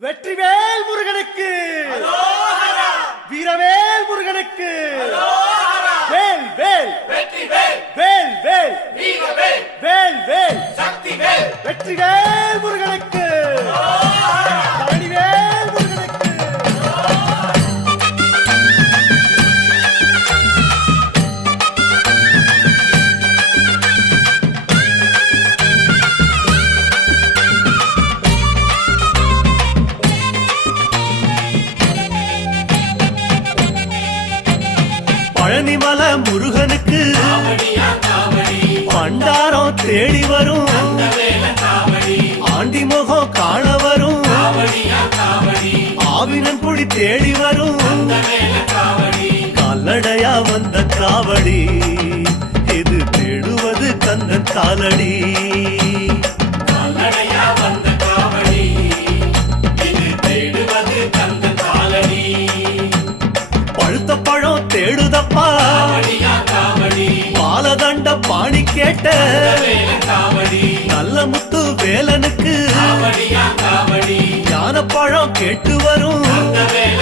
வெற்றிவேல் முருகனுக்கு, வீரவேல் முருகனுக்கு, வேல் வேல் வெற்றிவேல், வேல் வேல் வீரவேல், வேல் வேல் சக்திவேல், வெற்றிவேல் முருகனுக்கு, பழனிவேல் முருகனுக்கு. பழனிமல முருகனுக்கு காவடியா காவடி, பண்டாரம் தேடி வரும், வேல காவடி, ஆண்டி முகம் காண வரும், காவடியா காவடி, ஆவினன் குடி தேடி வரும், வேல காவடி, கால்நடையா வந்த காவடி, இது தேடுவது கந்தன் காலடி. கால்நடையா வந்த காவடி, இது தேடுவது கந்தன் காலடி. பழுத்த பழம் தேடுதப்பா, காவடியா காவடி, பாலதண்ட பாணி கேட்ட வேல காவடி, நல்ல முத்து வேலனுக்கு காவடியா காவடி, ஞான பழம் கேட்டு வரும், வேல